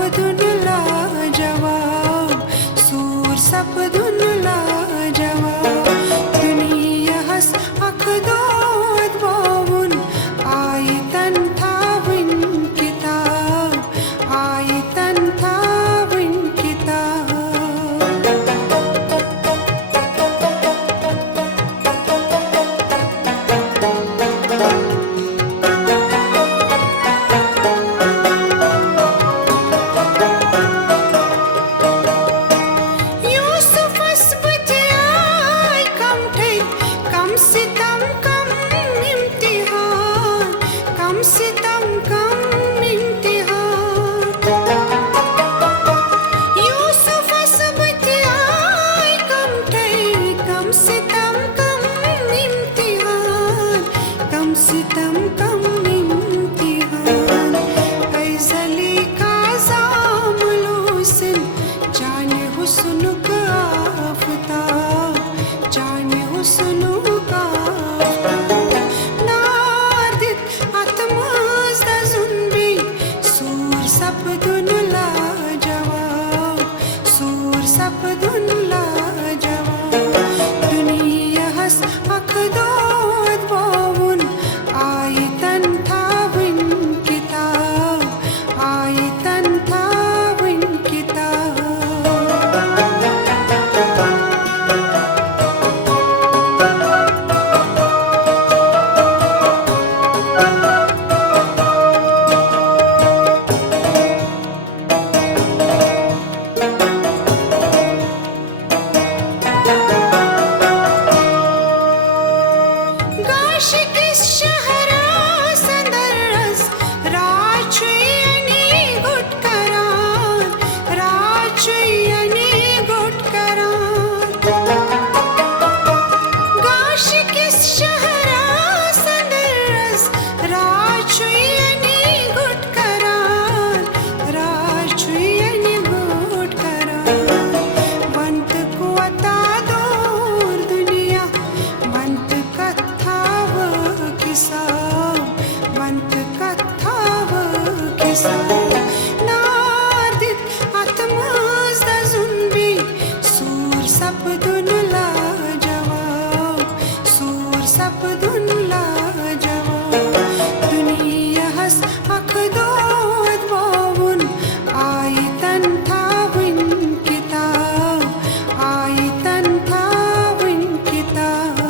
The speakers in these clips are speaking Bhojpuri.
सपदुन लाजवाब सूर सपदुन लाजवाब दुनिया हस अखदोद बावुन आयतन थाविन किताब आयतन थाविन किताब सितम कम इम्तिहान यूसुफ असबतियाय कम थे कम सितम कम इम्तिहान कम सितम कम इम्तिहान ऐज़ली का ज़ामुलुसिन जाने हुस्न का आफ़ताब जाने हुस्न का सपदुन लाजवाब सूर सपदुन लाजवाब दुनिया हस अखदोद बावुन आयतन थाविन किताब आयतन थाविन किताब नादित आत्माज दा जुनबी सूर सपदुन लाजवाब सूर सपदुन लाजवाब दुनिया हस अखदोद बावुन आयतन थाविन किताब आयतन थाविन किताब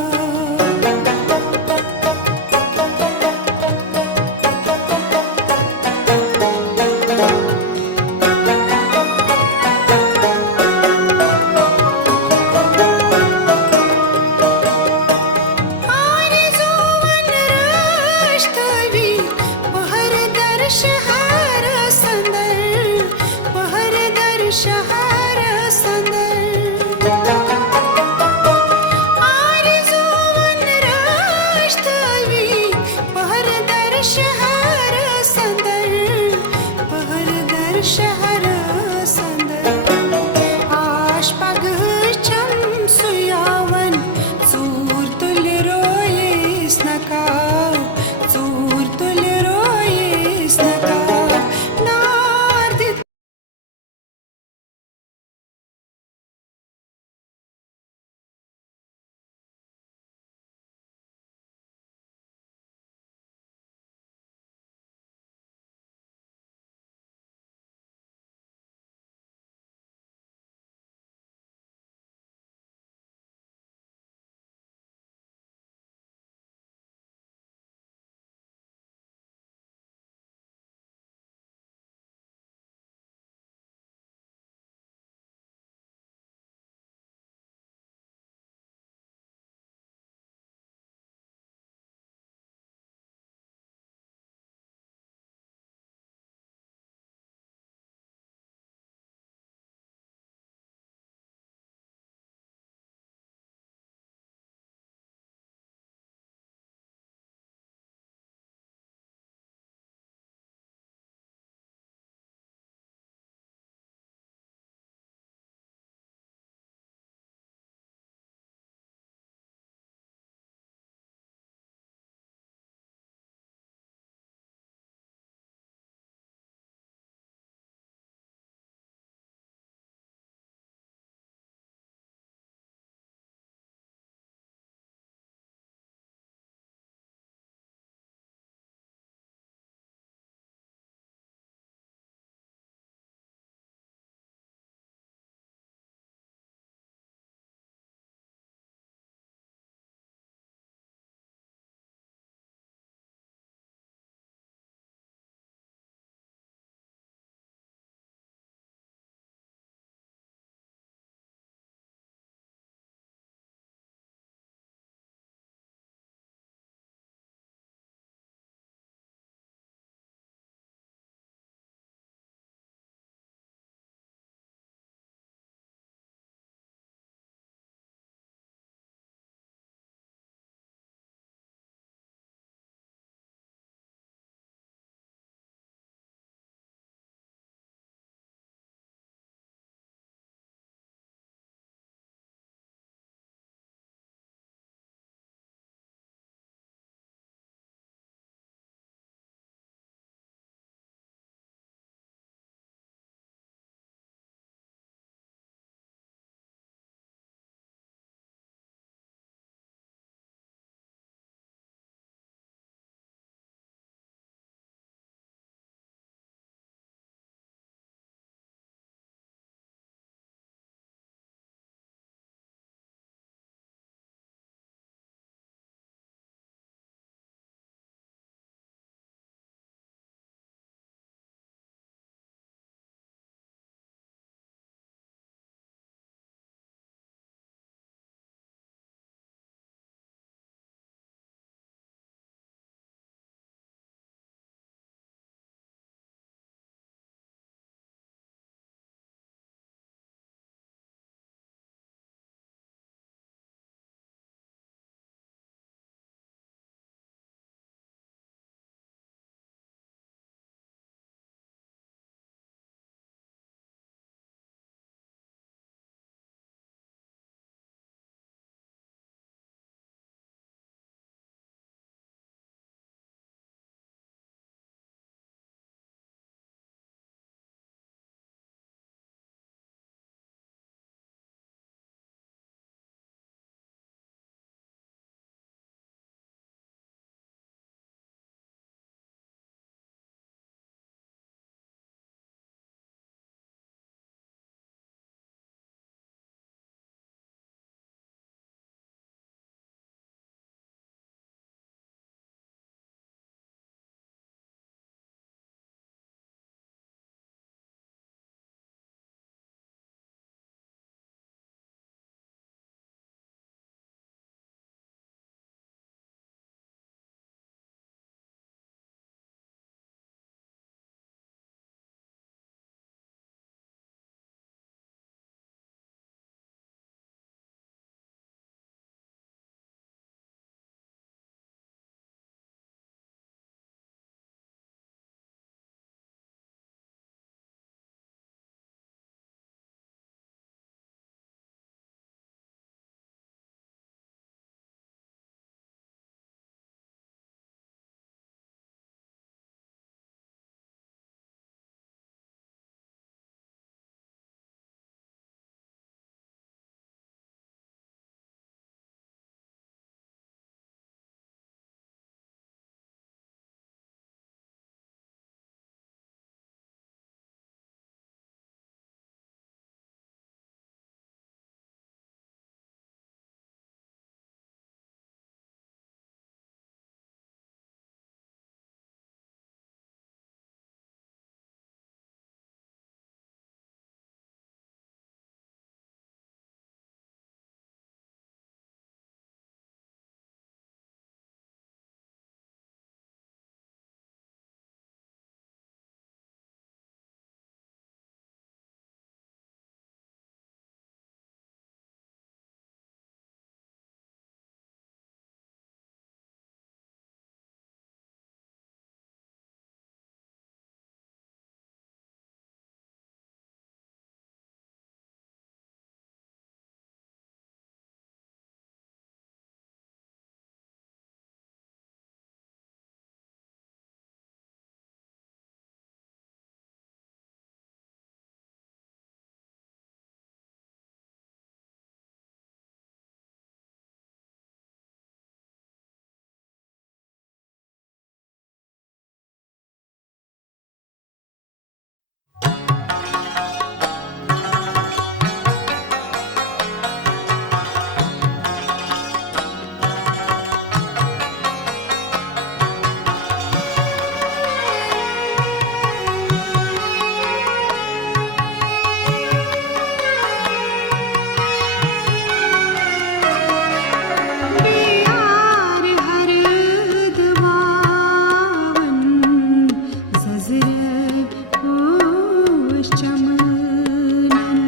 होश चमनन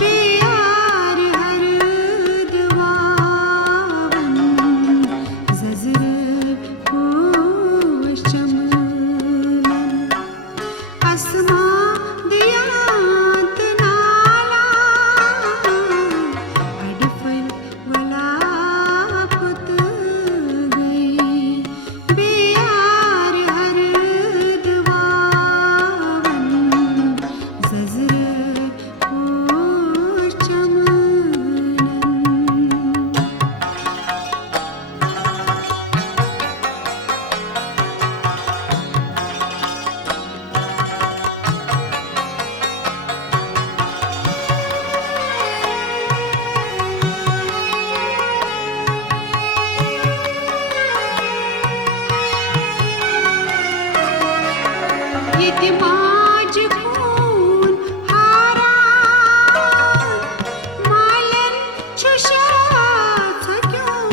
बेयार हर दवावन जजर होश चमनन असमा दियात नाला अडफल वला पुत गई बेयार हर दवावन जजर होश चमनन यतिमाज खून हारा मालन छुशाचा क्यों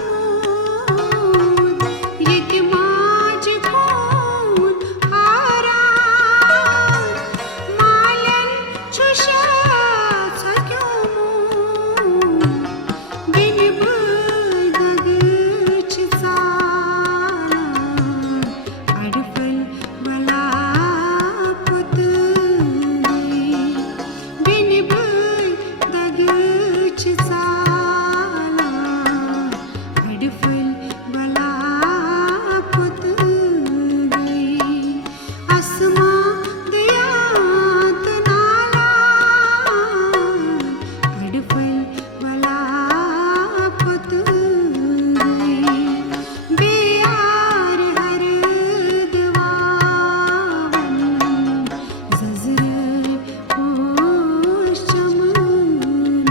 यतिमाज खून हारा मालन छुशाचा क्यों बिन बदगच चाला अडफल वला पुत गई बिन बदगच चाला अडफल वला पुत गई असमा दियात नाला अडफल वला पुत गई बेयार हर दवावन जजर होश चमनन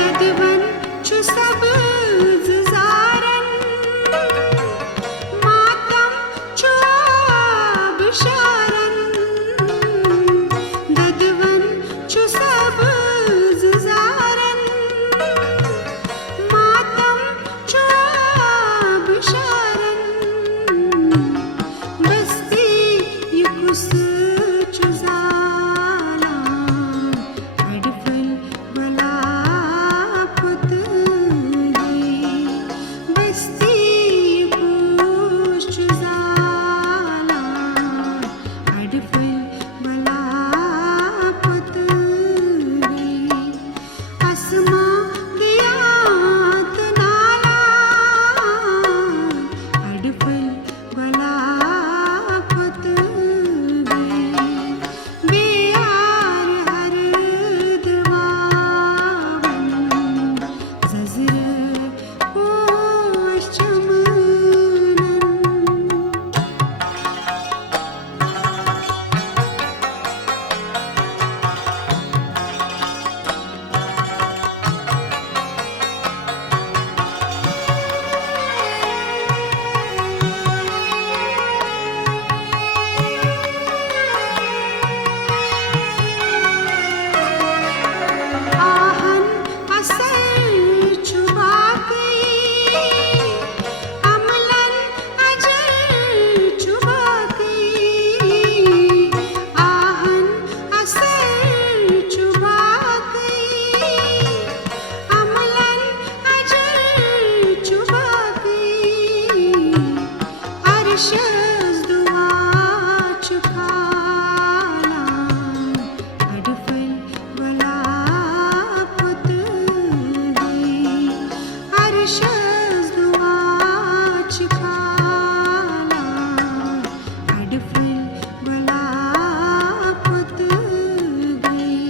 ददवन छु सबज ज़ारन मातम छु आबशारन ददवन छु सबज ज़ारन मातम छु आबशारन बस्ती युकुस छु ज़ाला अडफल वला पुत गई बस्ती युकुस छु ज़ाला अडफल वला पुत गई असमा दियात नाला अडफल वला पुत गई बेयार हर दवावन जजर होश चमनन आहन असर छुबा गई अमलन अजर छुबा गई आहन असर छुबा गई अमलन अजर छुबा गई अरशज़ दुआ छुपाला अडफल वला पुत गई अरशज़ दुआ छुपाला अडफल वला पुत गई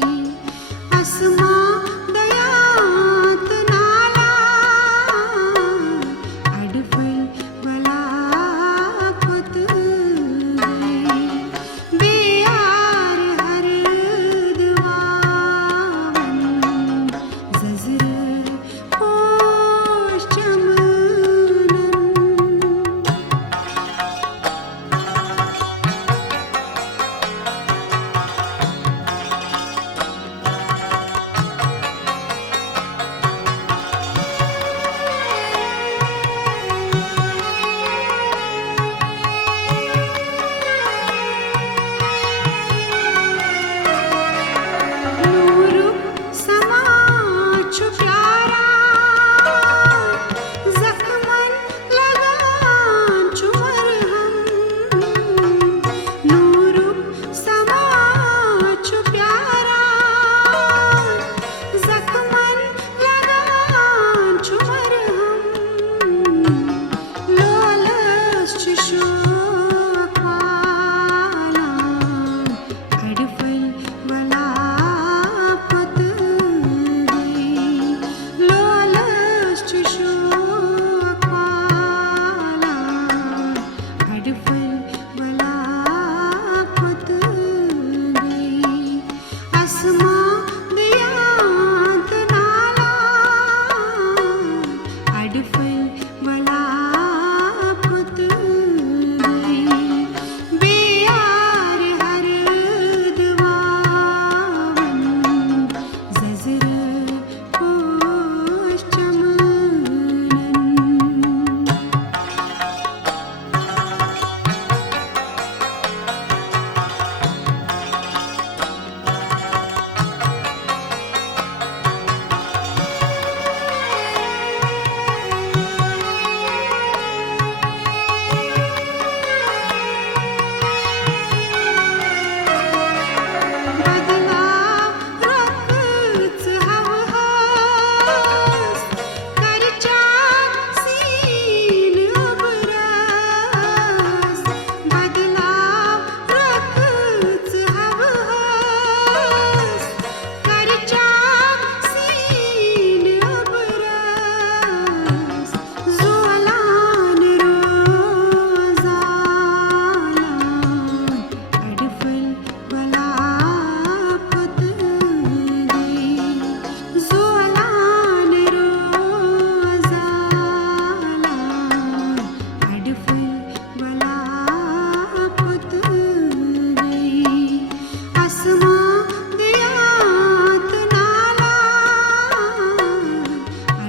असमा दयात नाला अडफल वला पुत गई बेयार हर दवावन जजर होश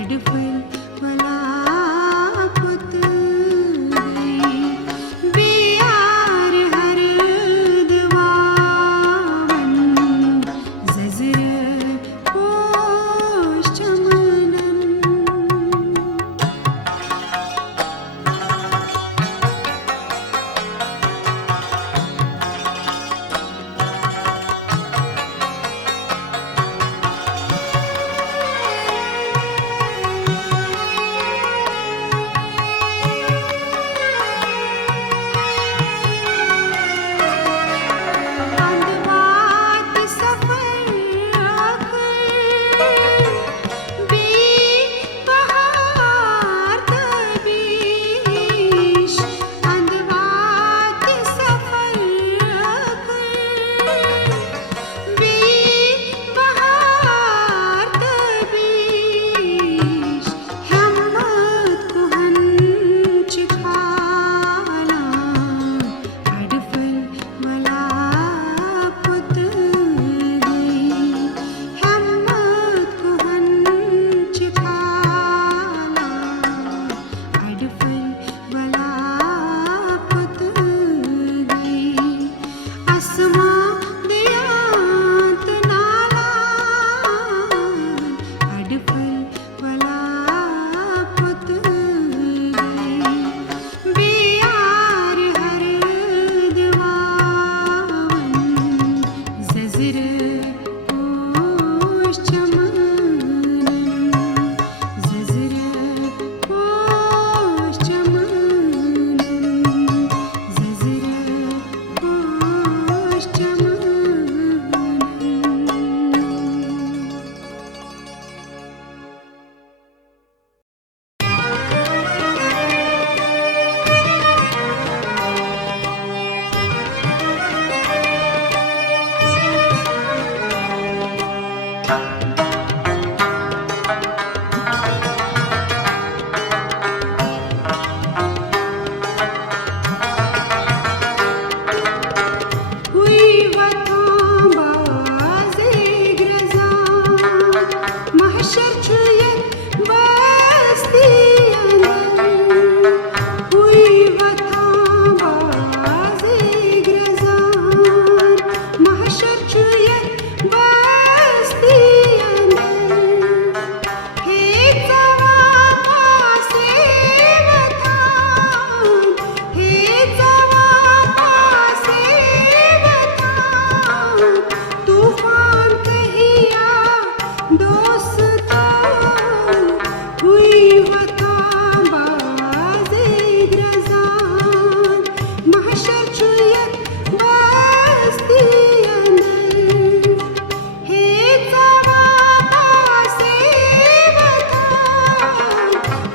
अडफल भला पुत गई बेयार हर दवावन जजर पोश चमनन अंदवात सफर आखर बेबहार तबीश अंदवात सफर आखर बेबहार तबीश हिम्मत को हंच खाला अडफल भला पुत गई हिम्मत को हंच खाला अडफल भला पुत गई असमा दियांत नाला अडफल भला पुत गई बेयार हर दवावन जजर पोश चमनन जजर पोश चमनन जजर पोश हुई वतन बाज़े ग्रज़ां महशर चुयन बस्ती अंदर हुई वतन बाज़े ग्रज़ां महशर चुयन बस्ती अंदर हे जवां से वतन हे जवां से वतन तूफान कहिया दोस्ता हुई वतन बाज़े ग्रज़ां महशर चुयन बस्ती अंदर हे जवां से वतन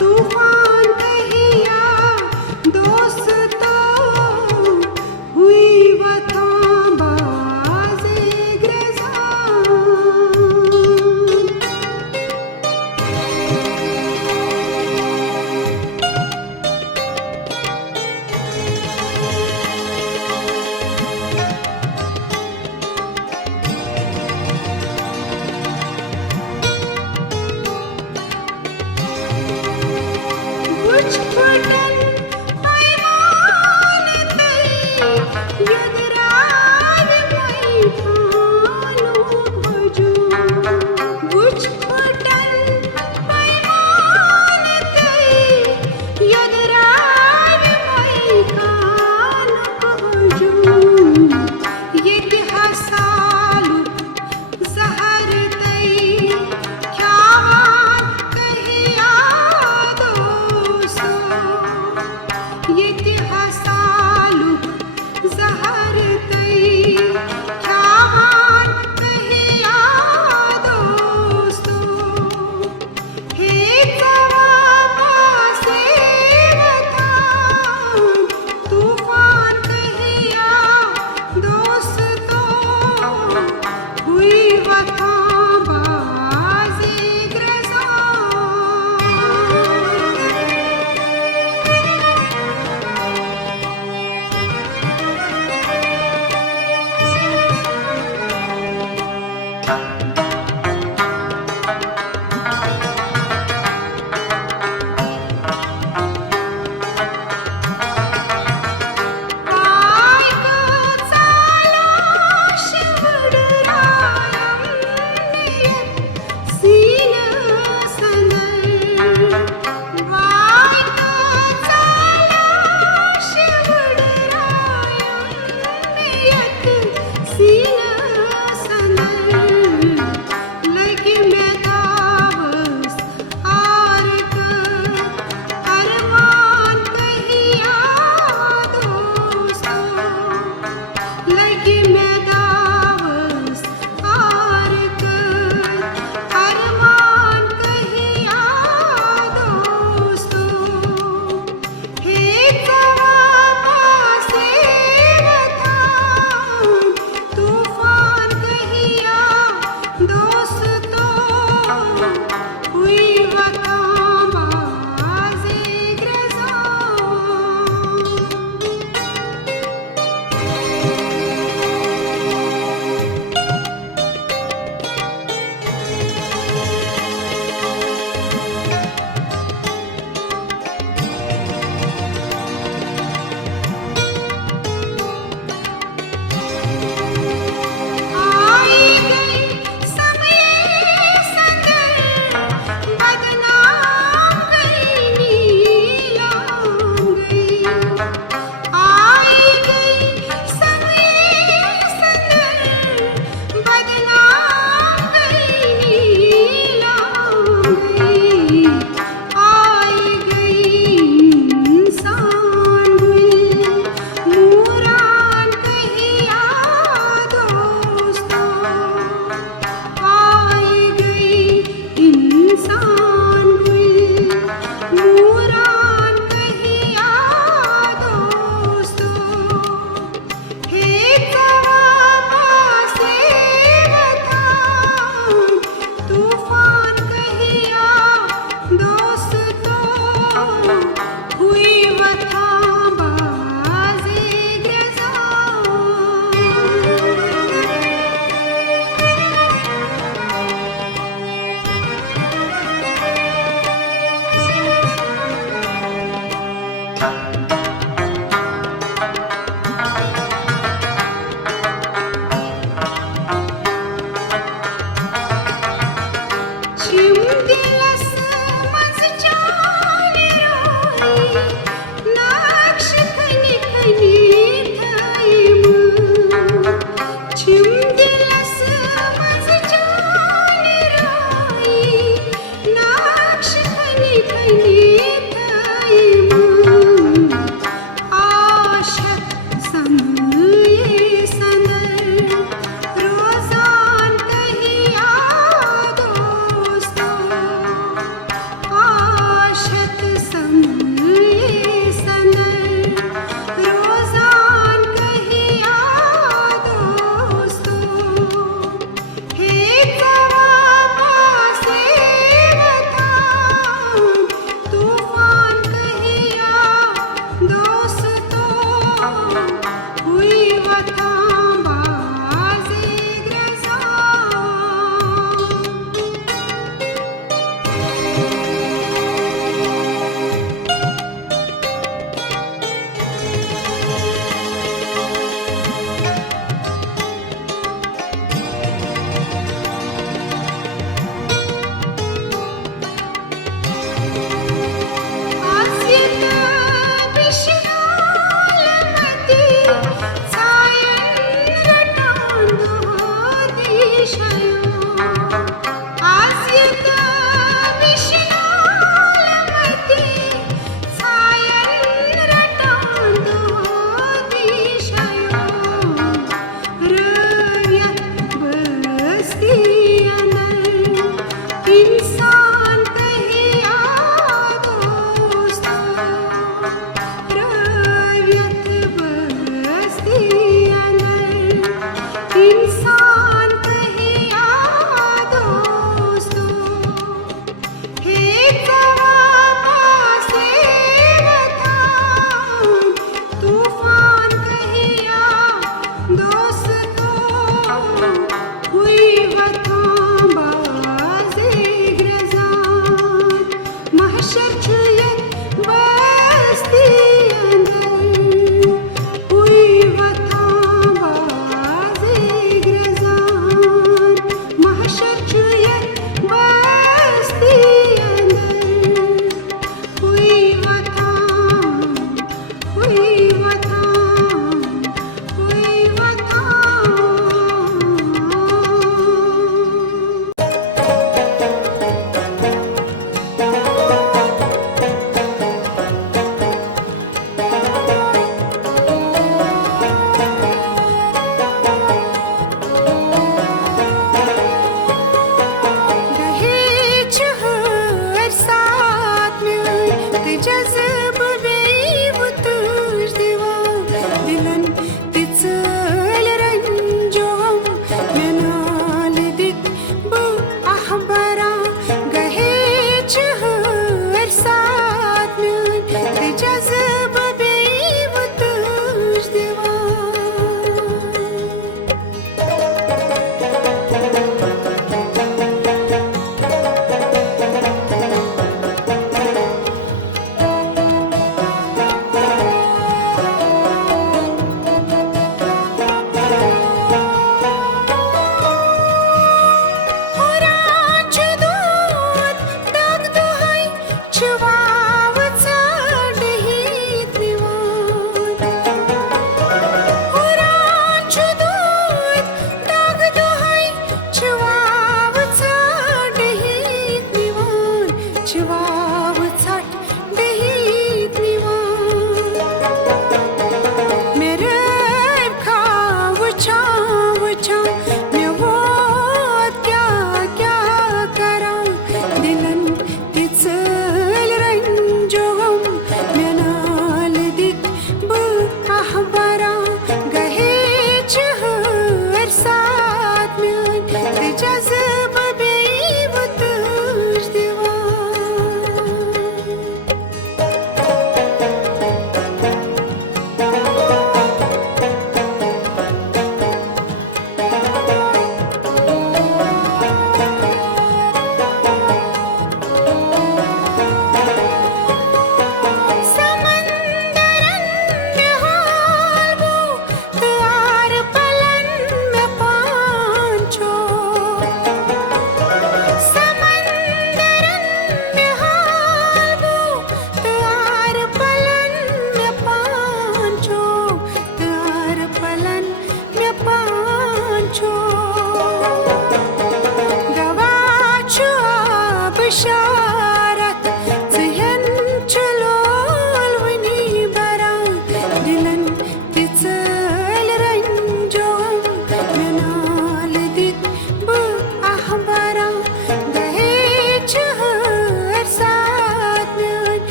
तूफान कहिया दोस्ता हुई वतन बाज़े ग्रज़ां कुछ फुटन पैमान तई यदरार मैखानो भजो कुछ फुटन पैमान तई यदरार मैखानो भजो इतिहासालु जहर तई ख्याल कहिया दोस्तों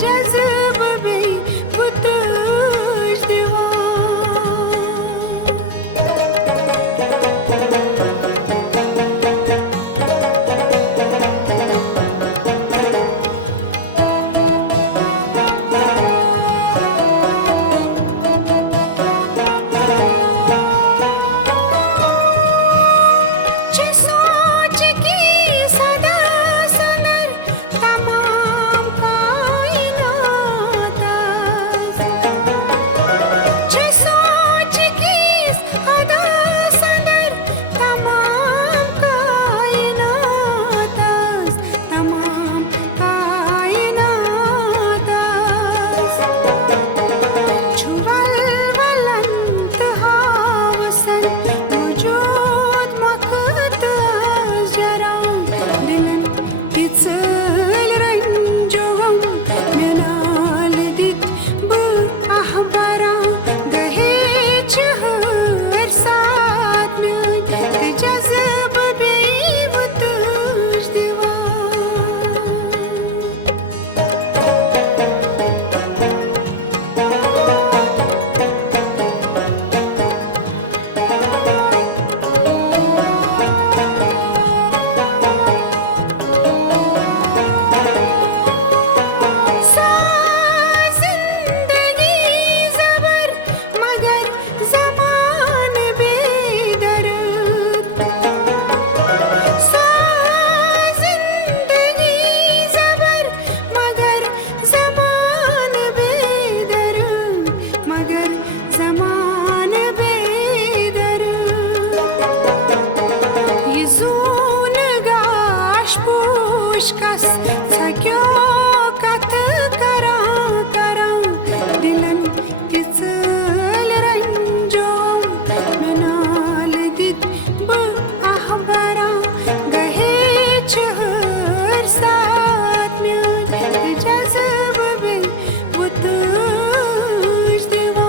जज्ब में वो तुझ दीवार सोच की सदा सुंदर तमाम कायनात सोच की सदा सुंदर तमाम कायनात छुवल वलंत हावसन वजूद मखत जरा दिलन तिचल रंजोगम मेनाल दित ब अहबरा गहे चहर साथ में जज्ब बेवत दीवार जिंदगी ज़बर मगर ज़मान बेदर्द जिंदगी ज़बर मगर ज़मान बेदर्द ये ज़ून गाश पूश कस सक्यो कत करा दिलन तिचल रंजोम मेनाल दित ब अहबरा गहे चहर साथ में जज्ब में वो तुझ दीवार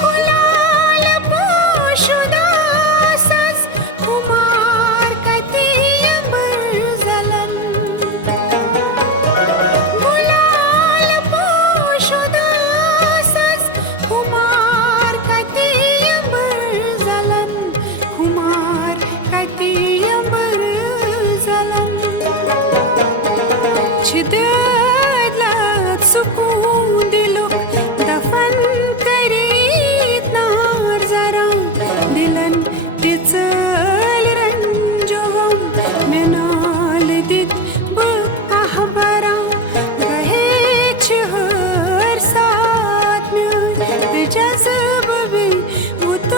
गुलाल पोशुदा सस खुमार कतीबर जलन गुलाल पोशुदा सस खुमार कतीबर जलन छिदलक सुकून दिलुक दफन करीत नार जरा दिलन तिचल रंजोगम मेनाल दित ब अहबरा गहे चहर साथ में जज्ब में वो तुझ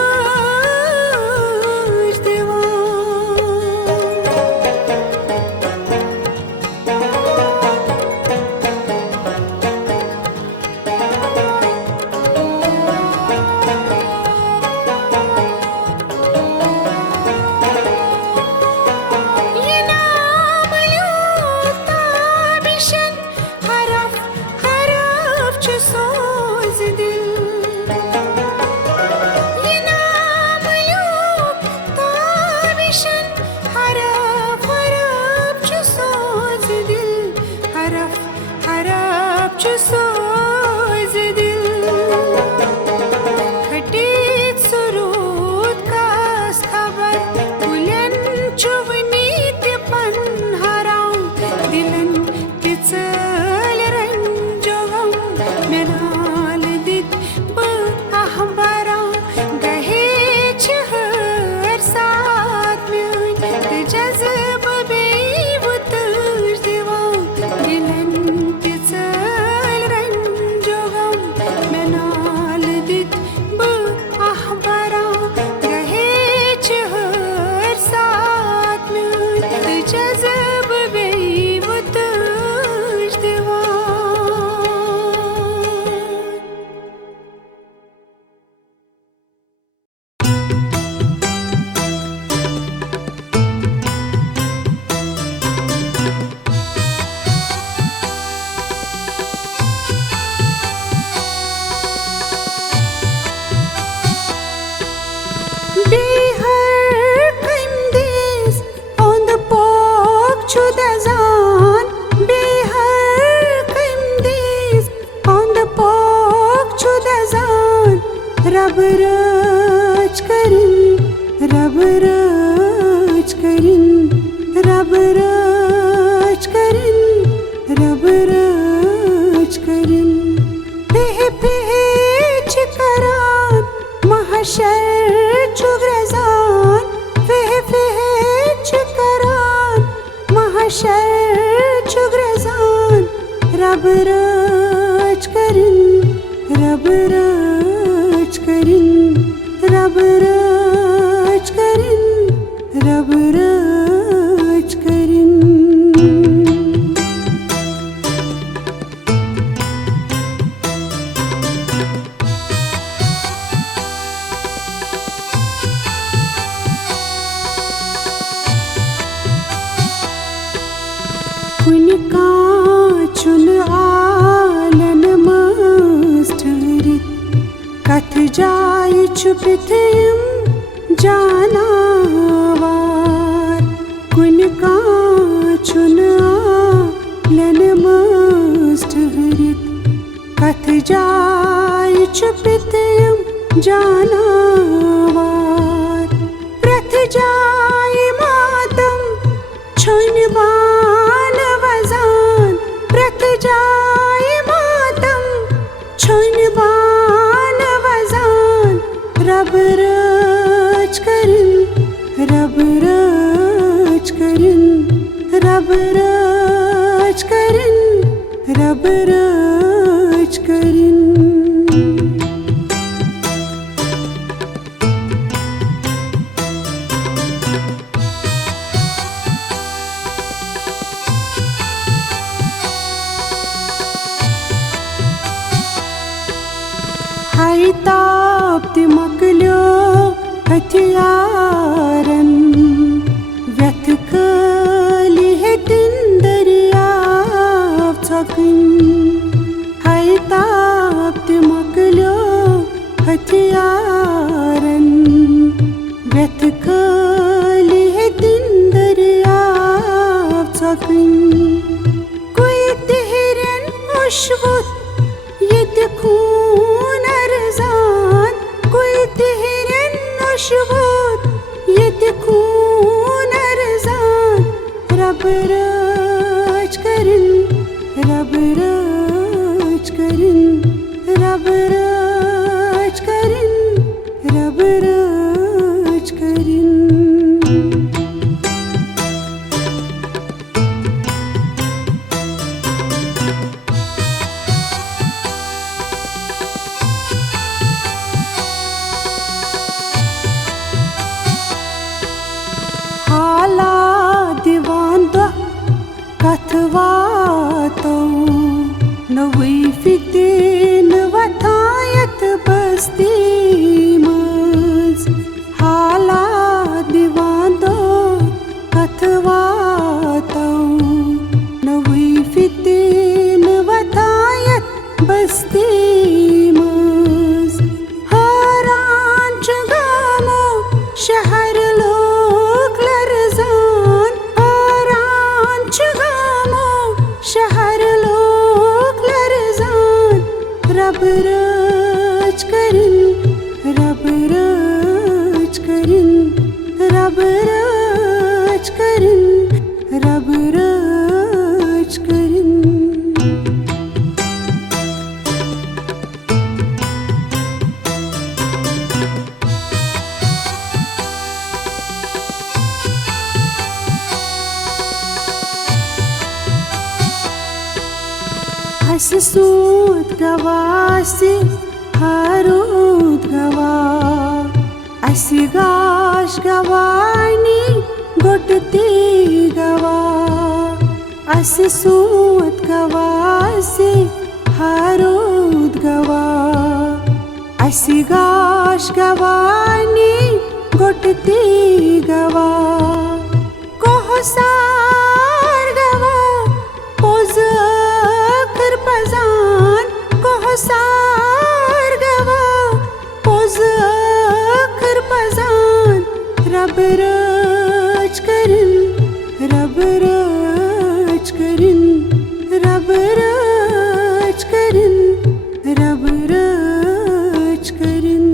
दीवार शर छु ग्रजान रब रच करिन रब रच करिन रब रच करिन रब रच करिन कुन काचुन आलन मस्टरित कथ जाय छुपित जानवर कुन काचुन आलन मस्टरित कथ जाय छुपित जानवर प्रथ जाय मातम छुन बान वजान प्रथ जाय मातम छुन बान वजान रब रच करिन रब रच करिन रब रच करिन रब रच करिन हाय ताप मकल्यो हथियारन व्यथ कली हेतिन दरियाव छकिन हाय ताप मकल्यो हथियारन व्यथ कली हेतिन दरियाव छकिन कोई तिहरन उशवुत ये खून अरजान कोई तिहरन उशवुत ये खून अरजान रब रच करिन रब रच करिन रब रच करिन रब रच करिन हाला दीवान दो कथ वातो नवी फितिन वथायत बस्ती मज हाला दीवान दो कथ वातो नवी फितिन वथायत बस्ती मज हरान चगामो शहर शहर लोग लरजान रब रच करिन रब रच करिन रब रच करिन रब रच करिन सूत गवासी हारूत गवा असी गाश गवानी गुटती गवा अस सूत गवासी हारूत गवा असी गाश गवानी गुटती गवा कोहसार गवा पोज पजान कोहसार गवा पोज पजान रब रच करिन रब रच करिन रब रच करिन रब रच करिन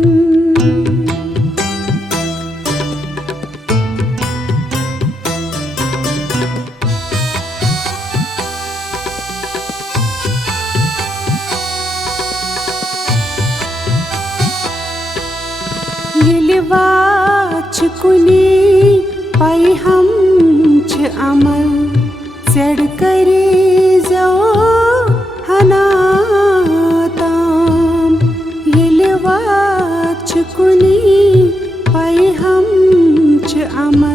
कुनी पाई हम अमल सड़ करे जो हनाताम ये वाच कुनी पाई हम च अम